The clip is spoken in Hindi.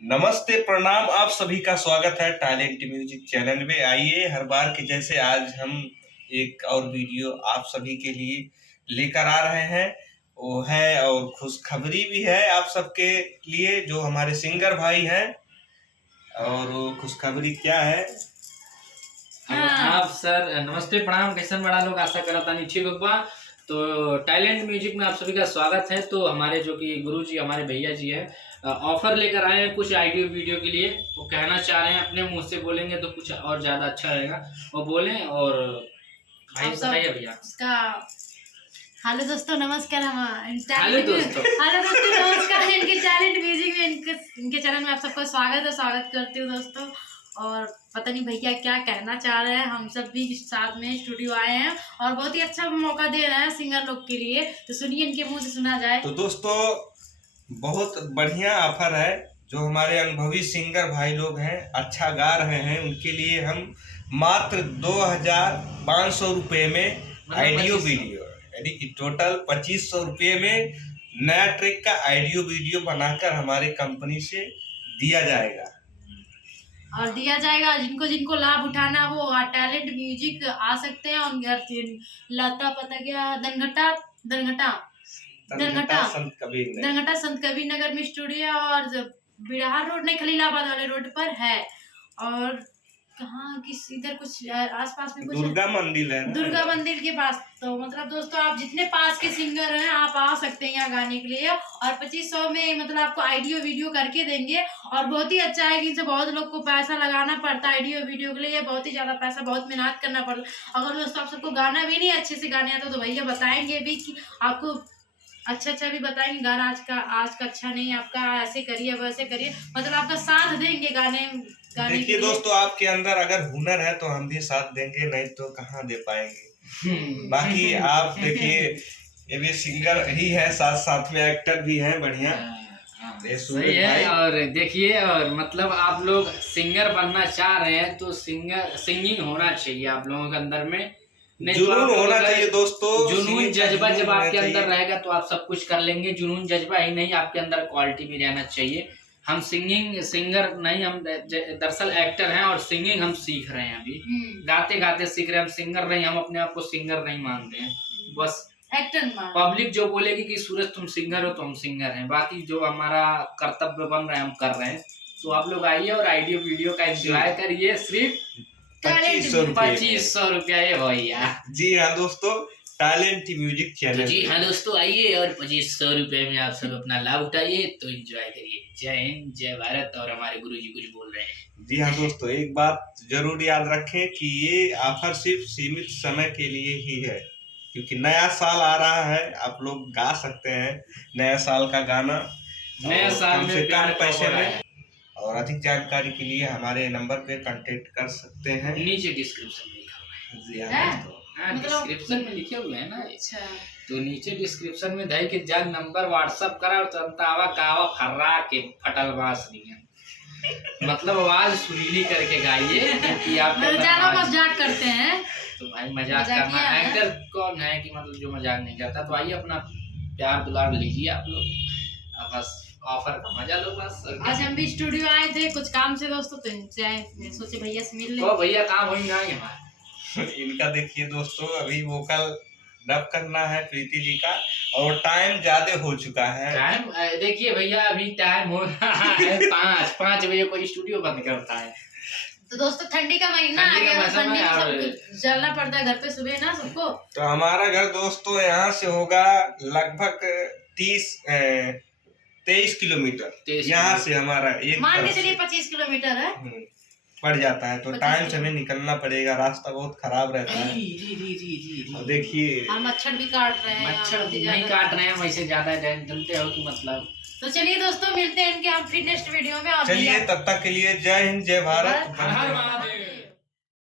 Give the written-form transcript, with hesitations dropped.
नमस्ते प्रणाम, आप सभी का स्वागत है टैलेंट म्यूजिक चैनल में। आइए हर बार के जैसे आज हम एक और वीडियो आप सभी के लिए लेकर आ रहे हैं। वो है और खुशखबरी भी है आप सबके लिए जो हमारे सिंगर भाई हैं। और वो खुशखबरी क्या है? आप सर नमस्ते प्रणाम, कैसन बड़ा लोग आशा करता नहीं ठीक होगा। तो टैलेंट म्यूजिक में आप सभी का स्वागत है। तो हमारे जो कि गुरु जी हमारे भैया जी है ऑफर लेकर आए हैं कुछ ऑडियो वीडियो के लिए। वो कहना चाह रहे हैं, अपने मुंह से बोलेंगे तो कुछ और ज्यादा अच्छा रहेगा, वो बोलें। और भाई बताइए भैया। हेलो दोस्तों, नमस्कार। हेलो दोस्तों नमस्कार। इनके टैलेंट म्यूजिक में इनके चैनल में आप सबका स्वागत करती हूँ दोस्तों। और पता नहीं भैया क्या कहना चाह रहे हैं, हम सब भी साथ में स्टूडियो आए हैं और बहुत ही अच्छा मौका दे रहे हैं सिंगर लोग के लिए। तो सुनिए इनके मुंह से सुना जाए। तो दोस्तों बहुत बढ़िया ऑफर है। जो हमारे अनुभवी सिंगर भाई लोग हैं, अच्छा गा रहे हैं, उनके लिए हम मात्र 2500 रुपये में ऑडियो वीडियो यानी कि टोटल 2500 रुपये में नया ट्रैक का ऑडियो वीडियो बनाकर हमारे कंपनी से दिया जाएगा। जिनको जिनको लाभ उठाना वो टैलेंट म्यूजिक आ सकते हैं। और लता पता क्या दरघटा संत कबीर नगर में स्टूडियो और बिहार रोड नहीं, खलीलाबाद वाले रोड पर है। और कहाँ किस इधर कुछ आसपास में कुछ दुर्गा मंदिर है, दुर्गा मंदिर के पास। तो मतलब दोस्तों आप जितने पास के सिंगर हैं आप आ सकते हैं यहाँ गाने के लिए। और 2500 में मतलब आपको ऑडियो वीडियो करके देंगे। और बहुत ही अच्छा है कि इनसे बहुत लोग को पैसा लगाना पड़ता है ऑडियो वीडियो के लिए, बहुत ही ज्यादा पैसा, बहुत मेहनत करना पड़ता है। अगर दोस्तों आप सबको गाना भी नहीं अच्छे से गाने आता तो भैया बताएंगे भी कि आपको अच्छा भी बताएंगे गाना आज का अच्छा नहीं, आपका ऐसे करिए वैसे करिए, मतलब आपका साथ देंगे गाने। देखिए दोस्तों, आपके अंदर अगर हुनर है तो हम भी साथ देंगे, नहीं तो कहाँ दे पाएंगे। बाकी आप देखिए, ये भी सिंगर ही है, साथ में एक्टर भी हैं बढ़िया। सही है। और देखिए, और मतलब आप लोग सिंगर बनना चाह रहे हैं तो सिंगिंग होना चाहिए आप लोगों के अंदर में, जुनून होना चाहिए दोस्तों। जुनून जज्बा जब आपके अंदर रहेगा तो आप सब कुछ कर लेंगे। जुनून जज्बा ही नहीं, आपके अंदर क्वालिटी भी रहना चाहिए। हम सिंगर नहीं, हम दरअसल एक्टर हैं और सिंगिंग हम सीख रहे हैं अभी, गाते गाते सीख रहे हैं। हम सिंगर नहीं, हम अपने आप को सिंगर नहीं मानते हैं, बस एक्टर। पब्लिक जो बोलेगी कि सूरज तुम सिंगर हो तो हम सिंगर हैं, बाकी जो हमारा कर्तव्य बन रहा है हम कर रहे हैं। तो आप लोग आइए और ऑडियो वीडियो का एंजॉय करिए सिर्फ 2500 रुपया है भैया। जी हाँ दोस्तों, टैलेंट म्यूजिक चैनल। जी हाँ दोस्तों, आइए और 2500 रुपये में आप सब अपना लाभ उठाइए, तो एंजॉय करिए। जय हिंद, जय भारत। और हमारे गुरुजी कुछ बोल रहे हैं। जी हाँ दोस्तों, एक बात जरूर याद रखें कि ये ऑफर सिर्फ सीमित समय के लिए ही है, क्योंकि नया साल आ रहा है। आप लोग गा सकते हैं नया साल का गाना नया साल में कम पैसे में। और अधिक जानकारी के लिए हमारे नंबर पे कांटेक्ट कर सकते हैं, नीचे डिस्क्रिप्शन में लिखा हुआ है। जी हाँ दोस्तों, डिस्क्रिप्शन में लिखे हुए हैं ना। अच्छा, तो नीचे डिस्क्रिप्शन में दही के जग नंबर व्हाट्सएप करा और तंतावा कावा फर्रा के फटल बास नहीं है। मतलब आवाज सुरीली करके गाइए कि आप ज्यादा मजाक करते हैं। तो भाई मजाक करना, एक्टर कौन है कि मतलब जो मजाक नहीं करता। तो आइए अपना प्यार दुलार लीजिए आप लोग, बस ऑफर का मजा लो बस। आज हम भी स्टूडियो आए थे कुछ काम से दोस्तों, तो सोचे भैया से मिल ले। तो भैया काम होई ना हमारा। इनका देखिए दोस्तों, अभी वोकल डब करना है प्रीति जी का, और टाइम ज्यादा हो चुका है। टाइम देखिए भैया, अभी टाइम हो रहा है 5 बजे कोई स्टूडियो बंद करता है। तो दोस्तों ठंडी का महीना आ गया, ठंडी में सब जलना पड़ता है घर पे सुबह ना सबको। तो हमारा घर दोस्तों यहाँ से होगा लगभग 23 किलोमीटर। यहाँ से हमारा एक मान के चलिए 25 किलोमीटर है, पड़ जाता है। तो टाइम से हमें निकलना पड़ेगा, रास्ता बहुत खराब रहता है। और देखिए मच्छर भी काट रहे हैं। मच्छर नहीं काट रहे हैं, वैसे ज्यादा जलते हो कि मतलब। तो चलिए दोस्तों, मिलते हैं इनके हम फिर नेक्स्ट वीडियो में। चलिए, तब तक के लिए जय हिंद, जय भारत।